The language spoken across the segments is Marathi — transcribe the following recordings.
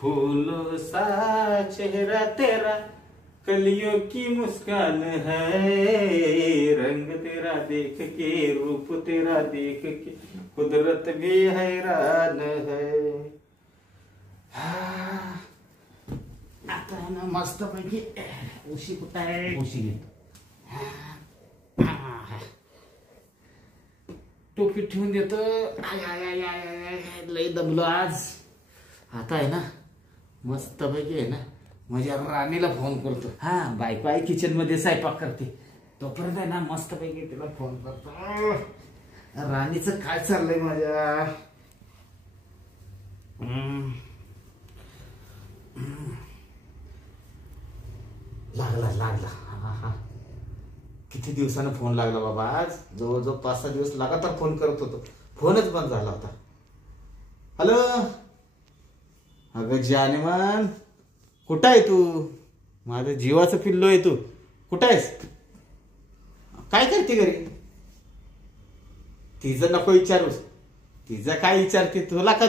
फूलों सा चेहरा तेरा, कलियों की मुस्कान है। रंग तेरा देख के, रूप तेरा देख के, कुदरत भी हैरान है। आता है ना मस्त पैकी। उशी कुठं आहे? उशी घेतो। टोपी ठेवून देतो। लय दमलो आज। आता आहे ना मस्त पैकी आहे ना माझ्या राणीला फोन करतो। हा बायको आहे किचन मध्ये स्वयंपाक करते, तोपर्यंत आहे ना मस्त पैकी तिला फोन करतो। राणीचं काय चाललंय माझ्या? लागला लागला। हा किती दिवसानं फोन लागला बाबा आज। जवळजवळ 5-6 दिवस लगातार फोन करत होतो, फोनच बंद झाला होता। हॅलो, अगं जानेमान कुठं आहे तू? माझं जीवाचं पिल्लो आहे तू, कुठं आहेस? काय करते घरी? तिचं नको विचारूस, तिचं काय विचारते तुला? का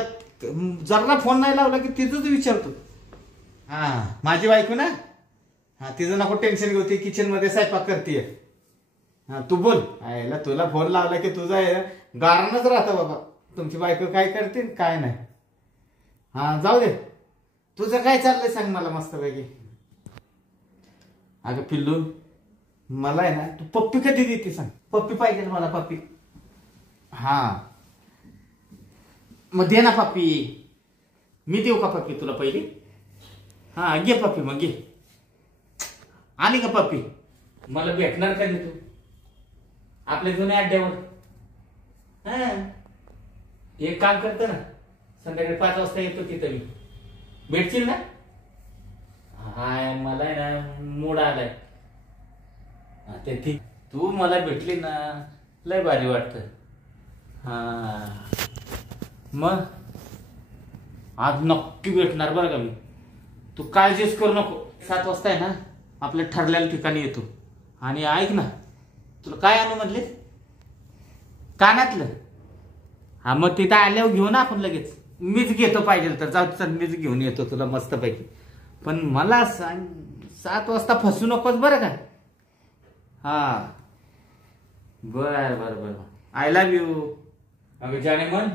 जरा फोन नाही लावला की तिचंच विचारतो। हा माझी बायको ना, हा तिचं नको टेन्शन घेऊ, ती किचन मध्ये स्वयंपाक करते। हा तू बोल। आयला तुला फोन लावला की तुझा गारणच राहतं बाबा, तुमची बायको काय करते काय नाही। हा जाऊ दे, तुझं काय चाललंय सांग मला मस्त पैकी। अगं पिल्लू, मला आहे ना तू पप्पी कधी देते सांग? पप्पी पाहिजे मला, पप्पी। हा मग दे ना पप्पी। मी देऊ का पप्पी तुला पहिली? हा घे पप्पी, मग घे। आली का पप्पी? मला भेटणार कधी तू आपल्या जुन्या अड्ड्यावर? हा एक काम करतो ना, संध्याकाळी 5 वाजता येतो तिथं मी, भेटशील ना? हाय मला आहे ना मूड आलाय। ते ठीक, तू मला भेटली ना लय भारी वाटत। हा मग आज नक्की भेटणार बरं का मी, तू काळजीच करू नको। 7 वाजता आहे ना आपल्या ठरलेल्या ठिकाणी येतो। आणि ऐक ना, तुला काय आणू म्हणले? कानातलं? हा मग तिथं आल्यावर घेऊ ना आपण लगेच। मीच घेतो पाहिजे तर, जाऊ चल मीच घेऊन येतो तुला मस्त पैकी। पण मला सांग 7 वाजता फसू नकोस बरं का? हा बर बर बर, आय लव्ह यू। अगं जाने मन,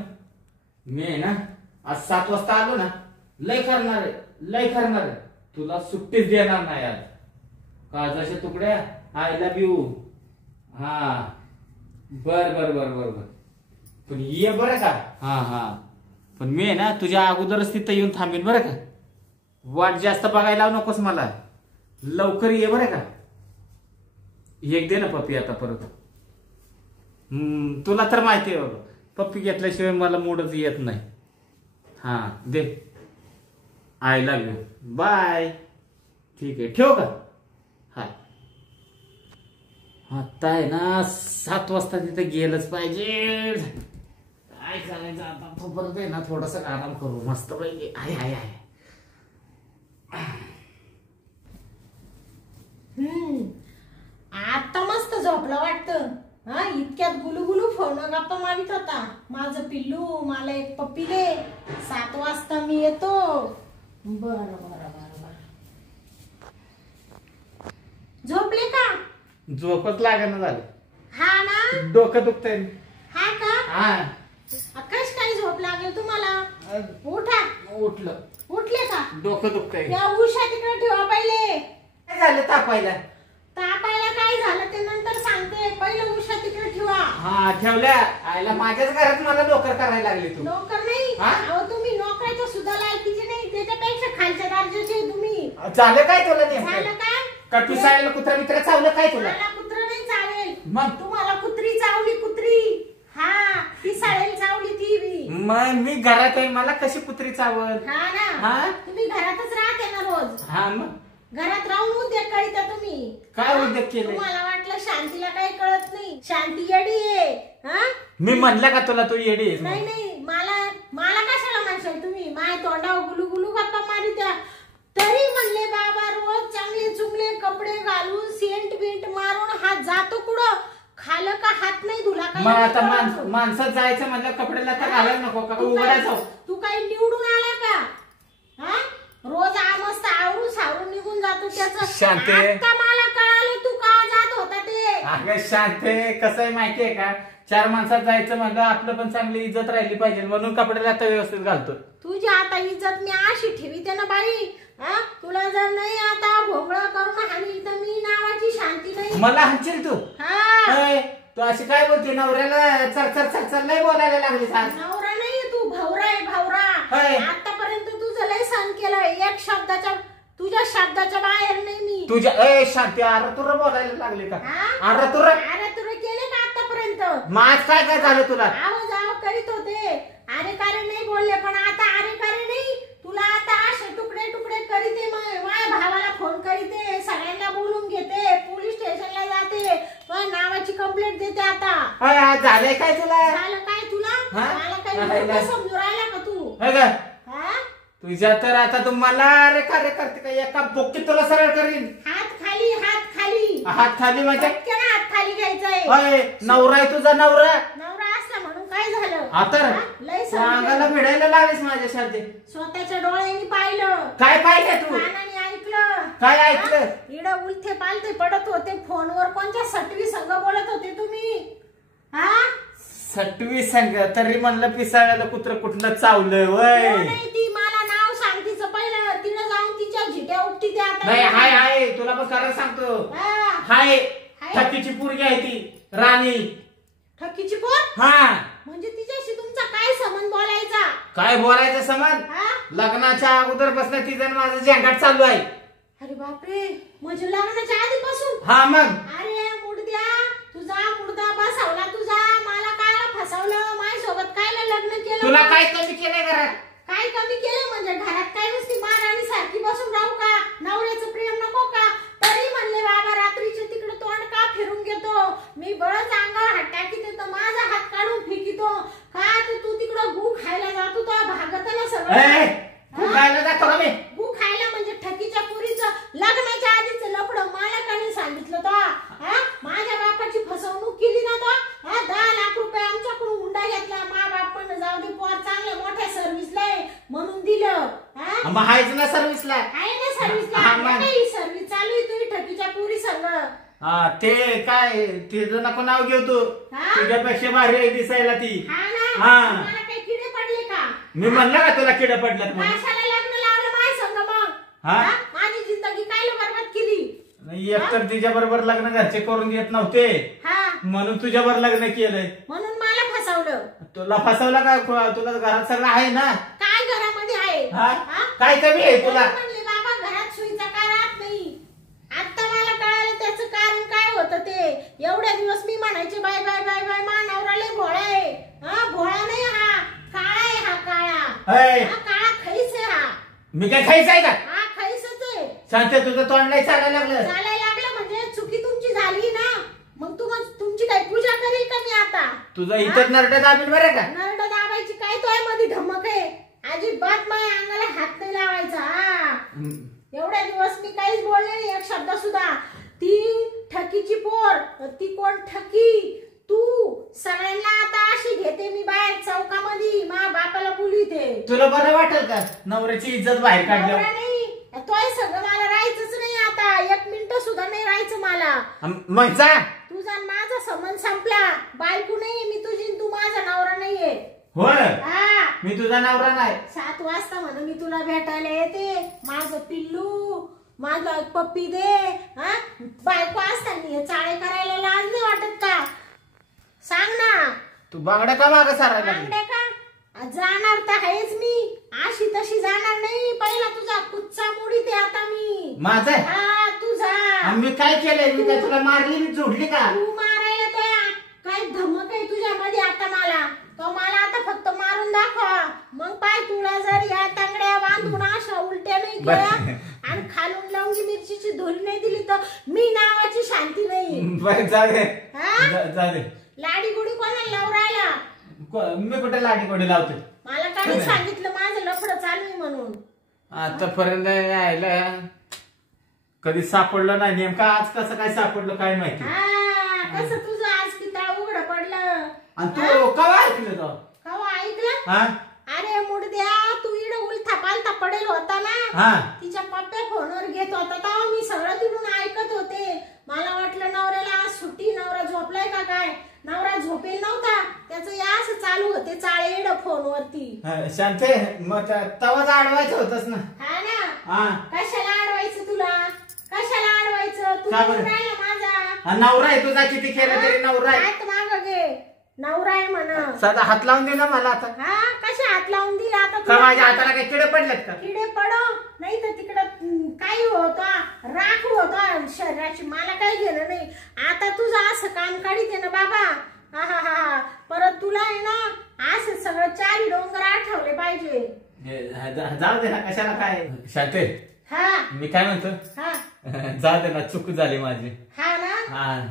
मी आहे ना आज 7 वाजता आलो ना लय करणार आहे, लय करणार आहे। तुला सुट्टीच देणार नाही आज। काळजाच्या तुकड्या, आय लव्ह यू। हा बर बर बर बर बर, पण ये बरं का? हा हा पण मी आहे ना तुझ्या अगोदरच तिथं येऊन थांबेन बरं का? वाट जास्त बघायला लावू नकोस मला, लवकर ये बरं का? एक दे ना पप्पी आता परत। तुला तर माहिती आहे बाबा, पप्पी घेतल्याशिवाय मला मूडच येत नाही। हा दे, आय लव्ह यू, बाय। ठीक आहे, ठेव का? हाय आता आहे ना 7 वाजता तिथे गेलंच पाहिजे। काय करायचं आता, तोपर्यंत आहे ना थोडासा आराम करू मस्त पाहिजे। आहे आहे आहे। आता मस्त झोपलं वाटतं। हा इतक्यात गुलुगुलू फोन गप्पा मारित होता। माझं पिल्लू मला एक पप्पी दे, 7 वाजता मी येतो। बरं बरं बरं बरं, झोपले का? झोपच लागेना झालं। हा ना, डोकं दुखतंय। हा का? हा कश काय झोप लागेल तुम्हाला? उठा। उठलं। उठले का? डोकं दुखतंय। या उषा तिकडे ठेवा पहिले। काय झालं तापायला? तापायला काय झालं ते नंतर सांगते, पहिले उषा तिकडे ठेवा। हा ठेवल्या। आयला माझ्याच घरात मला नोकर करायला लागली तू। नोकर नाही, अहो तुम्ही नोकराच्या सुद्धा लायकीचे नाही, त्याच्यापेक्षा खालच्या दर्जाचे तुम्ही। झालं काय तुला नेमकं? झालं काय? का पिसायला कुत्रा मित्र चावलं काय तुला? मला कुत्र नाही चालेल, मग तुम्हाला कुत्री चावली कुत्री। हा पिसाळेल चावली ती बी। मग मी घरात आहे, मला कशी कुत्री चावल? हा ना, तुम्ही घरातच राहते ना रोज। हा मग घरात राहून उद्योग करीता तुम्ही। काय उद्योग केले? तुम्हाला वाटलं शांतीला काही कळत नाही, शांती येडी आहे। हा मी म्हणलं का तुला तू येडी आहेस? नाही नाही, मला कशाला म्हणशाल तुम्ही? माझ्या तोंडावर गुलू गप्पा मारी द्या तरी म्हणले बाबा रोज चांगले चुंगले कपडे घालून सेंट बिंट मारून हात जातो कुठं? खालं का हात नाही धुला का? मग आता माणसात जायचं म्हणलं कपड्याला तर घालायला नको का? उघडायचं? तू काही निवडून आला का? हा रोज मस्त आवरून सावरून निघून जातो त्याचं. शांती. आता मला कळालं तू का जात होता ते. अगं शांते, कसं आहे माहितीये का, 4 माणसात जायचं म्हणलं आपलं पण चांगली इज्जत राहिली पाहिजे म्हणून कपड्याला आता व्यवस्थित घालतो. तुझी आता इज्जत मी अशी ठेवीते ना बाई. तुला जर नाही आता भोंगळ करून हानी तर मी नावाची शांती नाही. मला हंचील तू. हा, तू अशी काय बोलते, नवऱ्याला चरचर चरचर नाही बोलायला लागलीस आज. नवरा नाही तू भावरा आहे भावरा. आतापर्यंत तुझं लय सहन केलं. एक शब्दाच्या तुझ्या शब्दाच्या बाहेर नाही मी. तुझ्या शांती अरे तुला बोलायला लागले का? अरे तुला केले का आतापर्यंत? माझ काय काय झालं तुला? आवाज करीत होते. अरे कारे नाही बोलले पण आता अरे कारे नाही. तुला आता असे तुकडे तुकडे करीते. माझ्या भावाला फोन करीते, सगळ्यांना बोलून घेते, पोलीस स्टेशनला जाते, पण नावाची कंप्लेंट देते. आता झालंय काय तुला? झालं काय तुला? मला काही समजू राहिला का तू? तुझ्या तर आता तुम्हाला अरे कार्य करते का एका बोक्कीत तुला सरळ करीन. हात खाली हात खाली. हात खाली म्हणजे हात खाली घ्यायचाय. नवरा आहे तुझा नवरा. नवरा असला म्हणून काय झालं? आता लय अंगाला भिडायला लागलीस माझ्या शांती. स्वतःच्या डोळ्यांनी पाहिलं. काय पाहिलं तू? कानाने ऐकलं. काय ऐकलं? इड उलथे पालथे पडत होते फोनवर. कोणत्या सटवी संघ बोलत होते तुम्ही? सटवी संघ तरी म्हणलं पिसाळ्याला कुत्र कुठलं चावलं वय. नाही ती मला नाव सांग तिचं पहिलं. तिनं जाऊन तिच्या झिट्या उपटी द्या. नाही हाय हाय तुला पण खरं सांगतो. हाय ठकीची पोरगी आहे ती राणी. ठकीची पोर? म्हणजे तिच्याशी तुमचा काय संबंध बोलायचा? काय बोलायचं संबंध? लग्नाच्या अगोदर बसणं तिचं माझं झंगाट चालू आहे. अरे बापरे, म्हणजे लग्नाच्या आधीपासून? मग. अरे मुडद्या, तुझा मुडदा बसवला तुझा. मला काय फसवलं? माझ्यासोबत काय लग्न केलं? तुला काय कमी केलंय घरात? काय कमी केलं म्हणजे घरात काय नुसती महाराणी सारखी बसून राहू का? नवऱ्याचं प्रेम नको का? तरी म्हणले बाबा रात्रीचे तिकडे तोंड का फिरून घेतो? मी बळच अंगावर हात टाकीते तर माझा हात काढून फेकितो का? तू तिकडं गु खायला जातो तर भागत ना सगळं. गु खायला जातो का मी? गु खायला म्हणजे ठकीच्या पुरीचं लग्नाच्या आधीच लफडं मालकाने सांगितलं तो. माझ्या बापाची फसवणूक केली ना तो. 10 लाख रुपये आमच्याकडून हुंडा घेतला. मा बापानं जाऊ दे पोर चांगल्या मोठ्या सर्व्हिसला आहे म्हणून दिलं. आहेच ना सर्व्हिसला. आहे ना सर्व्हिसला. सर्व्हिस चालू आहे तुझी ठकीच्या पुरी संग. ते काय तिचं नको नाव घेऊ तू. तुझ्यापेक्षा भारी आहे दिसायला ती. मला काही किडे पडले का? मी म्हणलं का तुला किडे पडल्यात म्हणून? कशाला लग्न लावलं माझ्या संग मग? माझी जिंदगी काय बरबाद केली? नाही एकतर तिच्या बरोबर लग्न घरचे करून घेत नव्हते म्हणून तुझ्यावर लग्न केलंय. म्हणून मला फसवलं. तुला फसवलं का? तुला घरात सगळं आहे ना? काय घरामध्ये आहे? काय कमी आहे तुला? म्हणले बाबा घरात सुईचा काय राहत नाही. आता मला कळालं त्याचं कारण काय होतं ते. एवढ्या दिवस मी म्हणायचे बाय बाय बाय बाय मा नवरा लय भोळा आहे. भोळा नाही हा काळा आहे. हा काळा काळा खैस आहे. हा मी काय खायचं आहे का? खैसच आहे. शांती तुझं तोंड नाही चालायला लागलं म्हणजे चुकी तुमची झाली ना. मग तुमची काय पूजा करेल का मी आता? तुझं इथं नरडं दाबील बरं का? नरडं दाबायची काय तो मध्ये धमक आहे? अजिबात माझ्या अंगाला हात नाही लावायचा. एवढ्या दिवस मी काहीच बोलले नाही एक शब्द सुद्धा. ती ठकीची पोर. ती कोण ठकी? तू. सगळ्यांना आता अशी घेते मी बाहेर चौकामध्ये. माझ्या बापाला बोलवते. तुला बरं वाटेल का नवऱ्याची इज्जत बाहेर काढल्यावर? नाही तोय सगळं मला राहायचंच नाही आता. 1 मिनिट सुद्धा नाही राहायचं मला. मग जा. तुझा माझा संबंध संपला. बायको नाहीये मी तुझी. तू माझा नवरा नाहीये. होय मी तुझा नवरा नाही. 7 वाजता म्हणून मी तुला भेटायला येते. माझं पिल्लू माझा पप्पी दे. बायको असताना चाळे करायला लाज नाही वाटत का? सांग ना. तू बांगड्या का मागं सारायला? बांगड्या का? जाणार तर आहेच मी. अशी तशी जाणार नाही. पहिला तुझा कुच्चा मुडी ते आता मी. माझा? तुझा. मी काय केलंय? मी काय तुला मारली? मी जोडली का? तू मारायला तो काय धमक आहे तुझ्यामध्ये आता मला? तो मला आता फक्त मारून दाखवा. मग पाय तुला जर या तांगड्या बांधून अशा उलट्या नाही केल्या आणि खालून लवंगी मिरचीची धुरी नाही दिली तर मी नावाची शांती नाही. जा दे. लाडी गुडी कोणाला लावून राहिला? मी कुठे लाडी गोडी लावते? मला काय सांगितलं माझं लफडं चालू आहे म्हणून. आतापर्यंत यायला कधी सापडलं नाही. नेमका आज कसं काय सापडलं काय माहिती. कसं तुझं आज पिता उघड पडलं. आणि तू कवा ऐकलं? तो कवा ऐकलं? अरे मुडद्या तू इड उलथा पालथा पडेल होता ना. हा. तिच्या पप्पा फोनवर घेत होता तेव्हा मी सगळं तिकडून ऐकत होते. मला वाटलं नवऱ्याला आज सुट्टी, नवरा झोपलाय का काय. नवरा झोपेल नव्हता, त्याचं या असं चालू होते चाळेड फोनवरती. शांते मग तवाच अडवायचं होतच ना. हा ना. हा. कशाला अडवायचं तुला, कशाला अडवायचं. तू का बरं? राहिला माझा नवरा आहे तुझा, किती केलं तरी नवरा आहे. हात माग घे, नवरा आहे म्हणा. साधा हात लावून दे ना मला आता. हा कशा हात लावून दिला आता का माझ्या हाताला काही किडे पडलेत का? किडे पडो नाही तर तिकडं काही होता, राख होता शरीराची, मला काही घेणं नाही. आता तुझं असं काम काढीत आहे ना बाबा. हा हा हा. परत तुला आहे ना असं सगळं चारी डोंगर आठवले पाहिजे. जाऊ दे ना, कशाला काय. शांते हा मी काय म्हणतो, हा जाऊ दे ना, चूक झाली माझी. हा ना.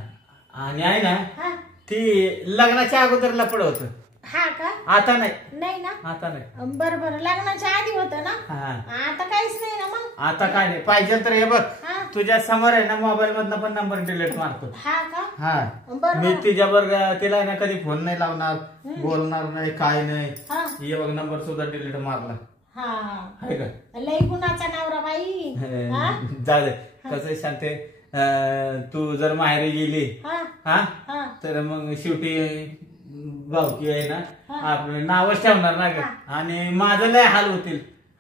आणि आहे ना हा ती लग्नाच्या अगोदर लपड होत. हा का. आता नाही. नाही ना. आता नाही. बरं बरं लग्नाच्या आधी होतं ना. हा. आता काहीच नाही ना मग. आता काय नाही. पाहिजे तर हे बघ हा. तुझ्या समोर आहे ना, मोबाईल मधनं पण नंबर डिलीट मारतो. हा का. हा. बरं मी बरं. तिच्यावर तिला ना कधी फोन नाही लावणार, बोलणार नाही, काय नाही. हा हे बघ नंबर सुद्धा डिलीट मारला. हा आहे का. लई गुणाचा नवरा बाई. हा जाऊ दे. कसं आहे शांते, तू जर माहेरी गेली हा हा हा तर मग शेवटी भावकी आहे ना हा. आपलं नावच ठेवणार ना ग. आणि माझं लय हाल होतील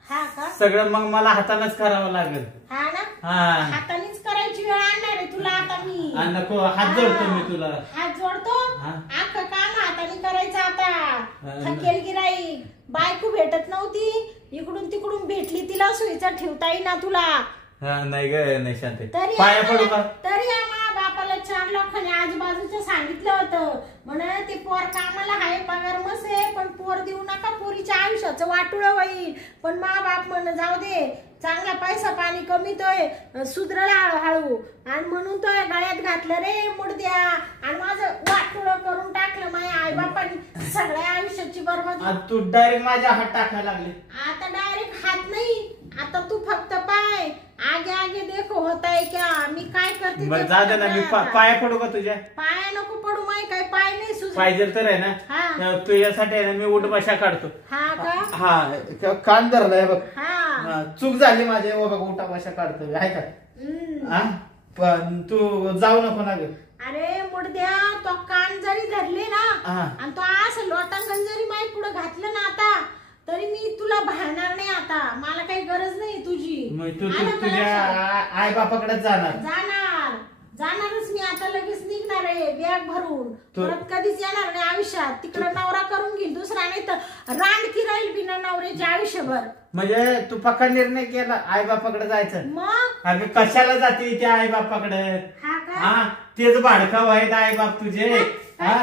हा का. सगळं, मग मला हातानच करावं लागेल. हा ना. हा. हातानेच करायची वेळ आणणार आहे तुला आता मी. आणि नको हात जोडतो मी तुला. हात जोडतो. हा. अख्खं काम हाताने करायचं आता. थकेल गिराई. बायको भेटत नव्हती, इकडून तिकडून भेटली, तिला सुईचा ठेवता येईना तुला. नाही ग नाही शांते, तरी पाया पडू का. तरी आम्हा बापाला 4 लोकांनी आजूबाजूचं सांगितलं होतं म्हणे ते पोर कामाला आहे, पगार मस आहे, पण पोर देऊ नका, पोरीच्या आयुष्याचं वाटुळं होईल. पण मा बाप म्हण जाऊ दे, चांगला पैसा पाणी कमीतोय, सुधरला हळूहळू, आणि म्हणून तो गळ्यात घातलं रे मुडद्या, आणि माझं वाटुळं करून टाकलं माझ्या आई बापानी, सगळ्या आयुष्याची बरबादी. तू डायरेक्ट माझ्या हात टाकायला लागले. आता डायरेक्ट हात नाही, आता तू फक्त पाय आगे आगे देखो होताय क्या. मी काय करते बरं जा दे ना, मी पाया पडू का तुझ्या. पाया नको पडू, माय काय पाय नाही सुचत. पाहिजे तर आहे हा. ना तुझ्यासाठी आहे ना मी उठ बशा काढतो. हा का. हा कान धरलाय बघ. हा चूक झाली माझी. बघ उठा बशा काढतो आहे का. हा पण तू जाऊ नको ना ग. अरे मुडद्या, तो कान जरी धरले ना हा. आणि तो असं लोटांगण जरी माय पुढे घातलं ना आता, तरी मी तुला भाळणार नाही. आता मला काही गरज नाही तुझी. मग तू आलं का तुझ्या लक्षात? आई बापाकडे जाणार. जाणारच मी आता, लगेच निघणार आहे बॅग भरून. परत कधीच येणार नाही आयुष्यात. तिकडे नवरा करून घेईल दुसरा, नाही तर रांडकी राहील बिना नवऱ्याचे आयुष्यभर. म्हणजे तू पक्का निर्णय केला आई बापाकडे जायचं. मग अगं कशाला जाते त्या आई बापाकडे. हा का. हा तेच भाडकाव आहेत आई बाप तुझे. हा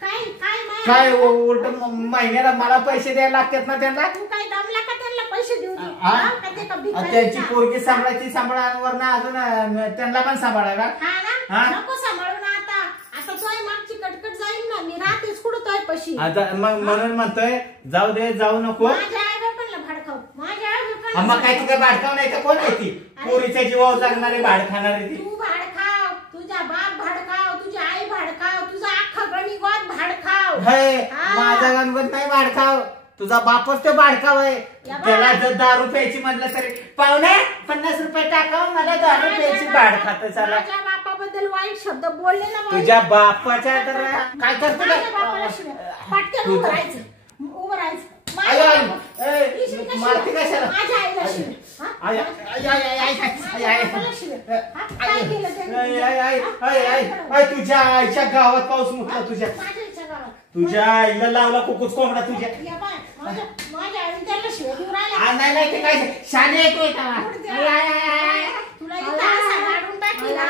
काय काय काय उलट महिन्याला मला पैसे द्यायला लागतात ना त्यांना. तू काय दमला का त्यांना पैसे देऊ दे? हा? हा? का ते का भिकारी त्यांची का? पोरगी सांभाळायची, सांभाळावर ना अजून त्यांना पण सांभाळा का. हा हा? ना. नको सांभाळू ना आता. आता तोय मागची कटकट जाईल ना, मी राहतेच कुठं तोय पशी. आता मग म्हणून म्हणतोय जाऊ दे, जाऊ नको. माझ्या आई बापांना भडकाव, माझ्या आई बापांना मग काय ती काय भाडकाव नाही का. कोण आहे ती पोरीच्या जीवावर जगणारी भाड खाणारी ती. तू भाडखाव, तुझा बाप भाडखाव, तुझी आई भाडखाव, तुझा अख्खा गणिगोत भाडखाव. हे हा. माझा गणपत नाही भाडखाव, तुझा बापच तो भाडखाव आहे. या बा. त्याला जर 10 रुपयाची म्हटलं तरी पाहुणे 50 रुपये टाकाव, मला 10 रुपयाची भाड खात चाला. माझ्या बापाबद्दल वाईट शब्द बोलले ना बाई. तुझ्या बापाच्या तर काय करतो माझ्या बापाला शिव्या. पटकन उभं राहायचं, उभं राहायचं. आय, आय, माझ्या ए, इशिल का मारते शिव्या? कशाला? माझ्या आईला शिव्या. हा? आय, आय, आय, आय, आय, माझ्या आय, आय, बापाला शिव्या. हा? काय केलं त्यांनी? आय, आय, आय, हा? आय, आय, आय, तुझ्या आईच्या गावात पाऊस मुकला. तुझ्या माझ्या आईच्या गावात. तुझ्या आईला लावला कुकूच कोंबडा तुझ्या. या बाय, माझ्या आईने त्याला शिव्या देऊन राहिल्या. नाही नाही ते काय शाने येतोय का. तुला इथं असा गाडून टाकली ना.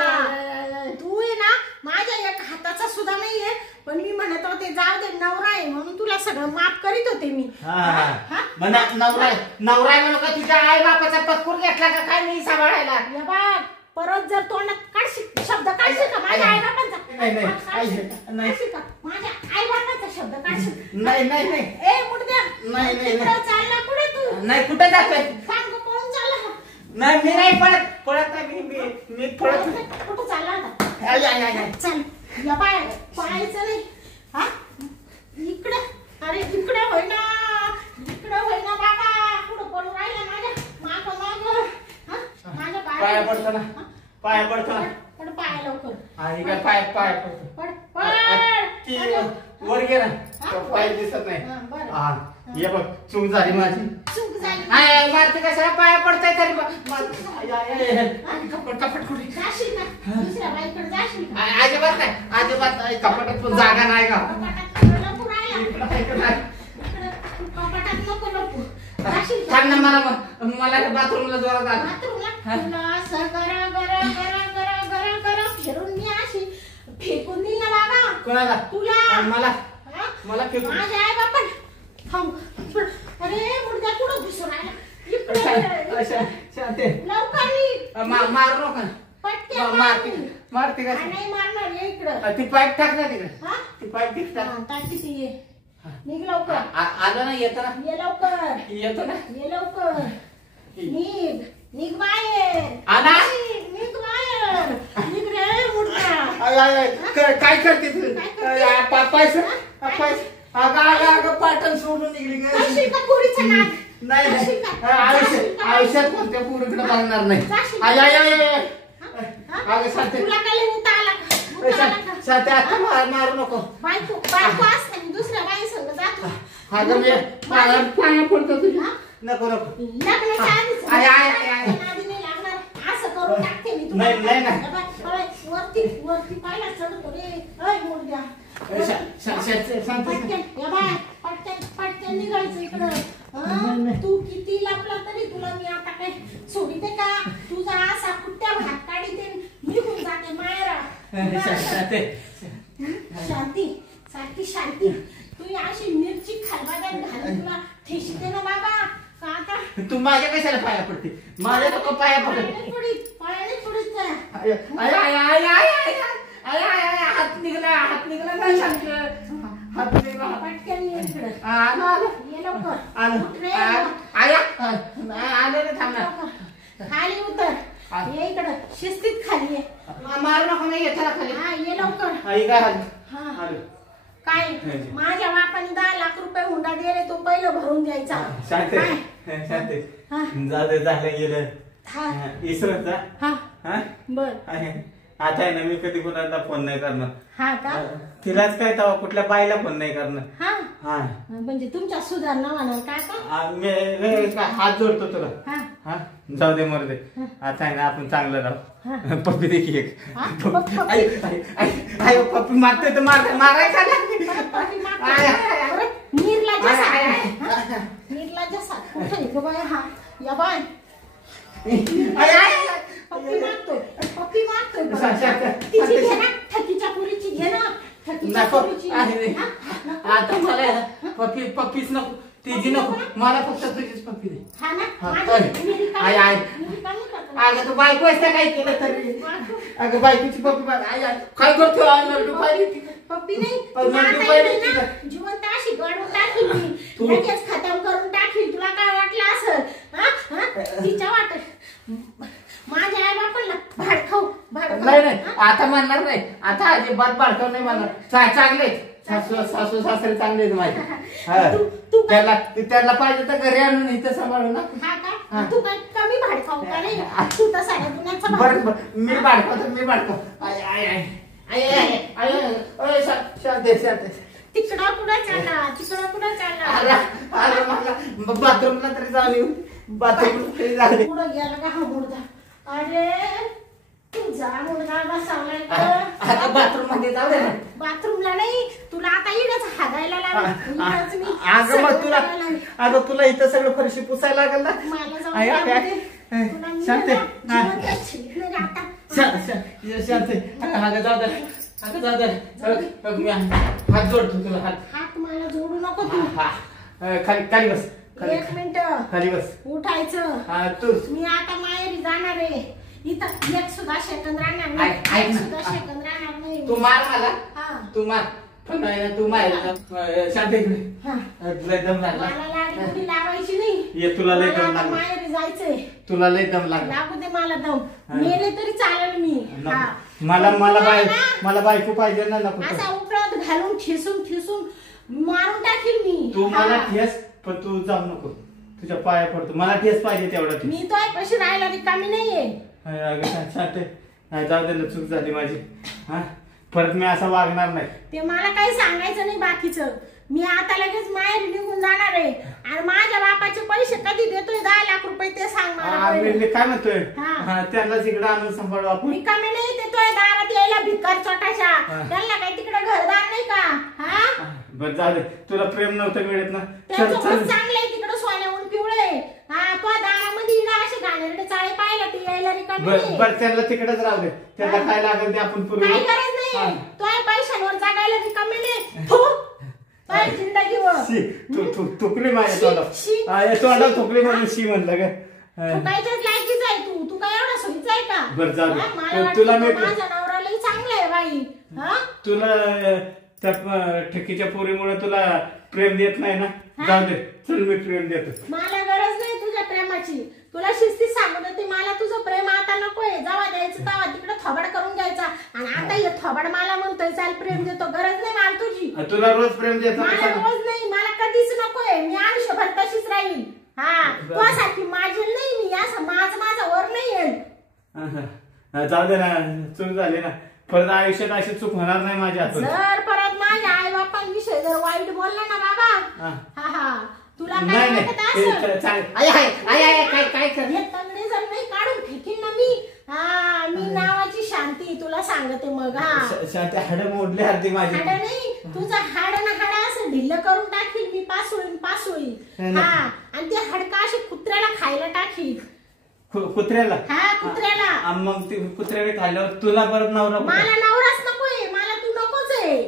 तू आहे ना, माझ्या एक हाताचा सुद्धा नाहीये, पण मी म्हणत होते जाऊ दे, नवरा आहे म्हणून तुला सगळं माफ करीत होते मी. हा? नवरा म्हणू का तुझ्या आई बापाचा पत्कूर घेतला का काय मी सांभाळायला. या बाय, परत जर तोंडात काढशील शब्द काढशील का माझ्या आई बापांचा. नाही, नाही, काढशील का माझ्या आई बापाचा शब्द काढशील. नाही नाही नाही ए मुडद्या, नाही, नाही. तिकडं चालला कुठे तू. नाही कुठं जातोय. सांग गं, पळून चालला का. नाही मी नाही पळत नाही मी पळत नाही. कुठं चालला होता. आय, आय, आय, आय. चल या बाय, पळायचं नाही. हा इकडं, अरे इकडं होय ना, इकडं होय ना बाबा. कुठं पळून राहिला माझ्या माग माग. पडतो ना, पाया पडतो ना. पड पाया लवकर. हा हे काय पाया पडतो. पड पड. ती वर घे ना, पाय दिसत नाही. हा ये बघ चूक झाली माझी. चूक झाली. आय मारते कशा पाया पडताय तरी कपट कुठे जाशील ना दुसऱ्या बाईकडे जाशील का? अजिबात नाही, अजिबात नाही. कपाटात पण जागा नाही का? कपाटात नको राहायला. कपाटात नको लपू. जाशील का? सांग ना मला बाथरूमला जोरात आला. बाथरूमला तुला असं गरा गरा गरा गरा गरा गरा फिरून मी अशी फेकून दिली ना बाबा. कोणाला? तुला. आणि मला हा? मला फेकून. माझ्या आई बापा थांब. अरे मुर्द्या कुठं घुसून राहिला? शांते लवकर ये. मार नका. पटकन मारते का? नाही मारणार ये इकडं. ती पाईप टाक ना तिकडे. हा? ती पाईप टाक. हा, टाकी ती ये. निघ लवकर. आलं ना येतं ना ये लवकर. येतं ना. ये लवकर. निघ बाहेर. आला. निघ बाहेर. निघ रे मुर्द्या. काय करते तू? काय अगं पाटण सोडून निघली जाशील का पोरीचं नाक? नाही जाशील का? आयुष्यात कोणत्या पोरीकडे बघणार नाही. जाशील आय का? आय आय आय. हा? अगं शांते तुला काय लय उता आला का? उता आला का? शांते आता मारू नको. बायको असते आणि दुसऱ्या बाई संग जातो. अगं मी पाया पडतो तुझ्या. हा? नको लग्नाच्या आधीच आय आय आय आय. आधी नाही लागणार. असं करून टाकते मी तुला. नाही. वरती पाहिला चढतो रे. अय मुर्द्या. पटकन निघायचं इकडं. तू किती लपला तरी तुला मी आता काय सोडीते का? तुझा असा कुठ्या भात काढीते निघून जाते मायरा. शांती सारखी शांती. तू अशी मिरची खालबाद्यात घालून तुला ठेशीते ना बाबा का आता? तू माझ्या कशाला पाया पडते? माझ्या नको पाया पडते. पायाने पडीत आय आय आय आय आय आय. हात निघला काय सांगते? हात निघला. पटकन ये इकडं. आलं ये लवकर. आलं उठ रे. आलं रे थांब ना. खाली उतर. ये इकडं शिस्तीत खाली ये. मारू नको नाही येताना खाली. हा ये लवकर. आई काय आलं? हा आलं. काय माझ्या बापाने 10 लाख रुपये हुंडा दिले तो पहिलं भरून द्यायचा. शांते काय? शांते हा झालं गेलं. हा इसरत जा. हा हा बर. आता आहे ना मी कधी कोणाला फोन नाही करणार. हा का? तिलाच काय तेव्हा कुठल्या बाईला फोन नाही करणार. हा हा म्हणजे तुमच्या सुधारणा म्हणाल काय का? मी हात जोडतो तुला. हा हा जाऊ दे मरू दे. आता आहे ना आपण चांगलं राहू. पप्पी दे की एक. हा? पप्पी मारतोय तर माराय का पाठी मागं. अरे, निर्लज्ज साथ कुठं आहे गं बाया हा? या बाय पप्पी मागतोय तिची घे ना. ठकीच्या पुरीची घे ना. ठकीच्या पुरीची. आता मला पप्पीच नको. तिची नको. मला फक्त तुझीच पप्पी दे. हा ना. अगं तू बायको असता काय केलं तरी. अगं बायकोची पप्पी काय करतो? पप्पी नाही. जिवंत अशी गडून टाकील मी. लगेच खतम करून टाकील. तुला काय वाटलं असं? तिच्या वाटत माझ्या आई बापाला भाडखाऊ. नाही आता म्हणणार नाही. आता अजिबात बाळकाव नाही म्हणणार. चांगले सासू सासरे चांगले माझे. त्याला पाहिजे तर घरी आणून इथं सांभाळू ना. हा का? तू काय कमी भाडखाऊ का रे? तू तर साड्या दुनियाचा बरं मी बाळकाव. शांत तिकडं कुठं चालला? बाथरूमला तरी जाऊन येऊ. बाथरूमला तरी जाऊ दे. पुढं गेला का हा मुर्दा? अरे तुझा मुलगा बसवलाय आता बाथरूम मध्ये जाऊ दे ना. बाथरूमला नाही. तुला आता इडच हागायला लागलं. अगं तुला इथं सगळं फरशी पुसायला लागेल ना. मला शांत जाऊ दे. हात जोडतो तुला. हात मला जोडू नको तू. खाली बस. 1 मिनिट. खाली बस. उठायचं. तू मी आता माहेरी जाणार आहे. इथं एक सुद्धा सेकंद राहणार नाही. ऐक ना. सुद्धा सेकंद राहणार नाही. तू मार मला. हा. तू मार. पण तू मार. शांत इकडे. तुला दम लागला. मला लाडी गुडी लावायची नाही. ये तुला लय दम मला लागला. माहेरी जायचंय. तुला लय दम लागला. लागू दे मला दम. मेले तरी चालेल मी. मला बायको पाहिजे ना. नको असा उकळत घालून ठेसून मारून टाकील मी. तू मला ठेस पण तू जाऊ नको. तुझ्या पाया पडतो. मला ठेस पाहिजे तेवढा. मी तो कशी राहायला रिकामी नाहीये. अगं शांत जाऊ दे ना, चूक झाली माझी. हा परत मी असं वागणार नाही. ते मला काही सांगायचं नाही बाकीचं. मी आता लगेच माहेर निघून जाणार आहे. आणि माझ्या बापाचे पैसे कधी देतोय 10 लाख रुपये ते सांग मला पहिलं. मी काय म्हणतोय, हा. त्यांनाच इकडे आणून सांभाळू आपण. मी कमी नाही देतोय दारात यायला भिकार छोटाशा. त्यांना काही तिकडे घरदार नाही का? हा बरं जाऊ दे, तुला प्रेम नव्हतं मिळत ना. त्याचं चांगलंय तिकडे सोन्याहून पिवळे. हा तो दारामध्ये इडा असे घाणेरडे चाळे पाहिला ते यायला रिकामी नाही. बरं त्यांना तिकडेच राहू दे. त्यांना काय लागेल ते आपण पुरवू. काही गरज नाही. तो पैशांवर जगायला रिकामी नाही. थू. काय जिंदगीवर थुकली माझ्या तोंडात थुकली म्हणून शी म्हणलं ग. तू काहीच्याच लायकीच आहे. तू काय एवढा सोयीचा आहे का? बरं जाऊ दे. मला तुला वाटतं माझ्या नवऱ्यालाही चांगलं आहे बाई. हा तुला त्या ठकीच्या पोरीमुळे तुला प्रेम देत नाही ना. जाऊ दे, चल मी प्रेम देतो. मला गरज नाही तुझ्या प्रेमाची. तुला शिस्ती सांगून देते, मला तुझं प्रेम आता नकोय. जावा द्यायचं तवा तिकडे थोबड करून घ्यायचा. आणि आता हे थोबड मला म्हणतोय चाल प्रेम देतो. गरज नाही मला तुझी. तुला रोज प्रेम देतो. मला रोज नाही, मला कधीच नकोय. मी आयुष्यभर तशीच राहील. हा तुझ्यासाठी माझी नाही. मी असं माझा वर नाही येईल. जाऊ दे ना, चूक झाली ना. परत आयुष्यात अशी चूक होणार नाही माझ्या हातून. जर परत माझ्या आई बापांविषयी जर वाईट बोलला ना बाबा, हा तुला काय वाटत असं? काय कर हे तंगडे जर नाही काढून फेकीन ना मी. हा मी नावाची शांती तुला सांगते मग. हा शांती हाड मोडली हरती माझी. हाड नाही, तुझं हाड ना हाड असं ढिल्ल करून टाकील मी. पासोळी. हा आणि ते हाडका असे कुत्र्याला खायला टाकील. कुत्र्याला? हा कुत्र्याला. मग ते कुत्र्याला खाल्ल्यावर तुला परत नवरा? मला नवराच नकोय. मला तू नकोच आहे.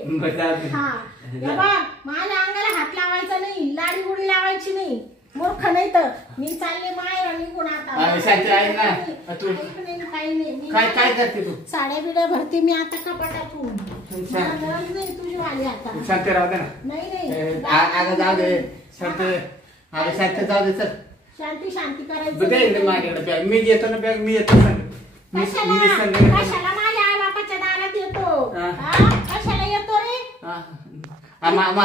हा बाबा माझ्या अंगाला हात लावायचा नाही. लाडी गुडी लावायची नाही. मूर्ख नाही तर मी चालले माहेर निघून आता. काय करते तू? साड्या बिड्या भरते मी आता कपाटातून. गरज नाही तुझी वाली आता. शांत राहू दे ना. नाही जाऊ दे शांत जाऊ दे. चल शांती करायची. माझ्याकडे बॅग मी घेतो ना. बॅग मी येतो. कशाला माझ्या आई बापाच्या दारात येतो? कशाला येतो रे?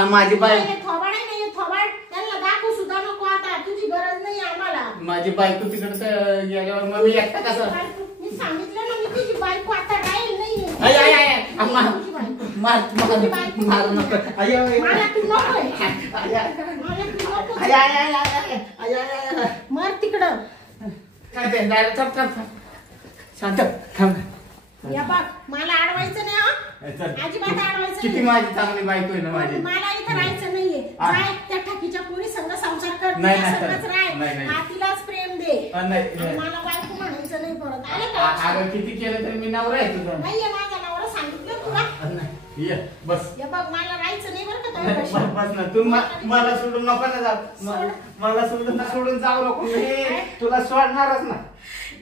माझी बायको. थोबाड नाही थोबाड. त्यांना दाखवू सुद्धा नको आता. तुझी गरज नाही आम्हाला. माझी बायको तिकडे गेल्यावर मग मी एकटा कसं? मी सांगितलं ना मी तुझी बायको आता राहील नाही. मला तू नकोय. मर तिकडं. शांत या बघ मला अडवायचं नाही. अजिबात अडवायचं किती नाही. माझी चांगली बायको आहे ना माझी. मला इथं राहायचं नाहीये. काय त्या ठकीच्या पोरी संग संसार कर. नाही, संगच नाही. राह. तिलाच प्रेम दे. नाही मला बायको म्हणायचं नाही परत. आले का? अगं किती केलं तरी मी नवरा आहे तुझा. नाहीये माझा नवरा सांगितलं तुला. ये बस. या बघ मला राहायचं नाही बरं का तुझ्यापाशी. बस ना. तू मला सोडून नको ना जाऊ. मला सोडून जाऊ नको. मी तुला सोडणारच ना.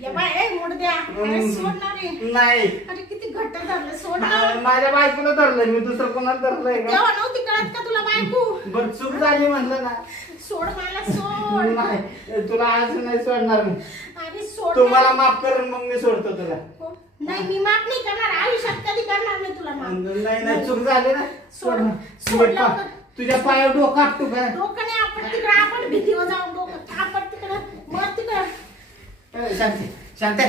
या बाय ए मुडद्या. अरे सोडणार रे. नाही. अरे किती घट्ट धरलं. सोडणार. माझ्या बायकोला धरलंय मी. दुसरं कोणाला धरलंय का? तेव्हा नव्हती कळत का तुला बायको? बरं चूक झाली म्हणलं ना. सोड मला सोड. नाही तुला आज नाही सोडणार मी. अरे सोड. तू मला माफ कर मग मी सोडतो तुला. नाही मी माफ नाही करणार. आयुष्यात कधी करणार नाही तुला माफ. नाही चूक झाली ना. सोड. तुझ्या पायावर डोकं आपटू का? डोकं नाही आपण तिकडे. आपण भीतीवर जाऊन डोकं आपण तिकडं. मर तिकडं. शांत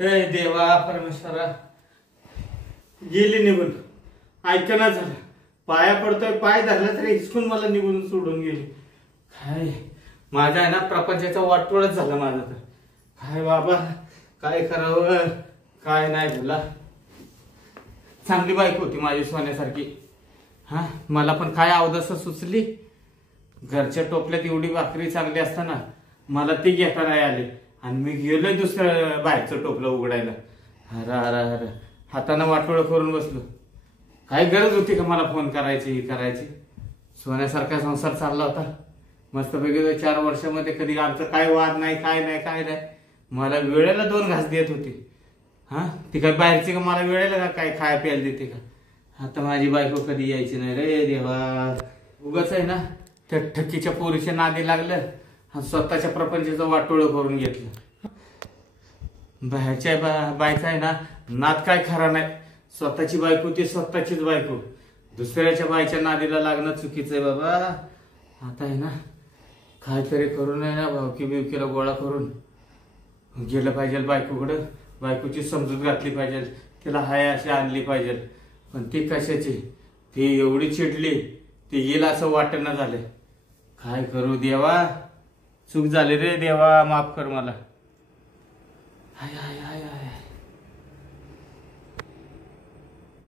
हे देवा परमेश्वरा. गेली निघून. ऐकना झालं. पाया पडतोय. पाय धरला तरी हिसकून मला निघून सोडून गेली. काय माझा आहे ना प्रपंचाचा वाटोळच झाला माझा तर. काय बाबा काय करावं काय नाही झाला. चांगली बायको होती माझी सोन्यासारखी. हा मला पण काय अवदसा सुचली. घरच्या टोपल्यात एवढी भाकरी चांगली असताना मला ती घेता नाही आली. आणि मी गेलोय दुसरं बाहेरचं टोपलं उघडायला. अरे हातानं वाटोळं करून बसलो. काय गरज होती का मला फोन करायची. सोन्यासारखा संसार चालला होता मस्तपैकी. 4 वर्षामध्ये कधी आमचं काय वाद नाही काय नाही. मला वेळेला 2 घास देत होती. हा ती काय बाहेरची का मला वेळेला का काय खाया प्यायला देते का? आता माझी बायको कधी यायची नाही रे देवा. उगाच आहे ना त्या ठकीच्या पोरीच्या नादी लागलं. स्वतःच्या प्रपंचाचं वाटोळं करून घेतलं. बाहेरच्या बायचा आहे ना नाद काय खरा नाही. स्वतःची बायको ती स्वतःचीच बायको. दुसऱ्याच्या बायच्या नादीला लागणं चुकीचं आहे बाबा. आता आहे ना काहीतरी करून आहे ना भावकी बिवकीला गोळा करून गेलं पाहिजे बायकोकडं. बायकोची समजूत घातली पाहिजे, तिला हाय अशी आणली पाहिजे. पण ती कशाची, ती एवढी चिडली, ती येईल असं वाटणं झालं. काय करू देवा, चूक झाली रे देवा, माफ कर मला. हाय हाय हाय हाय.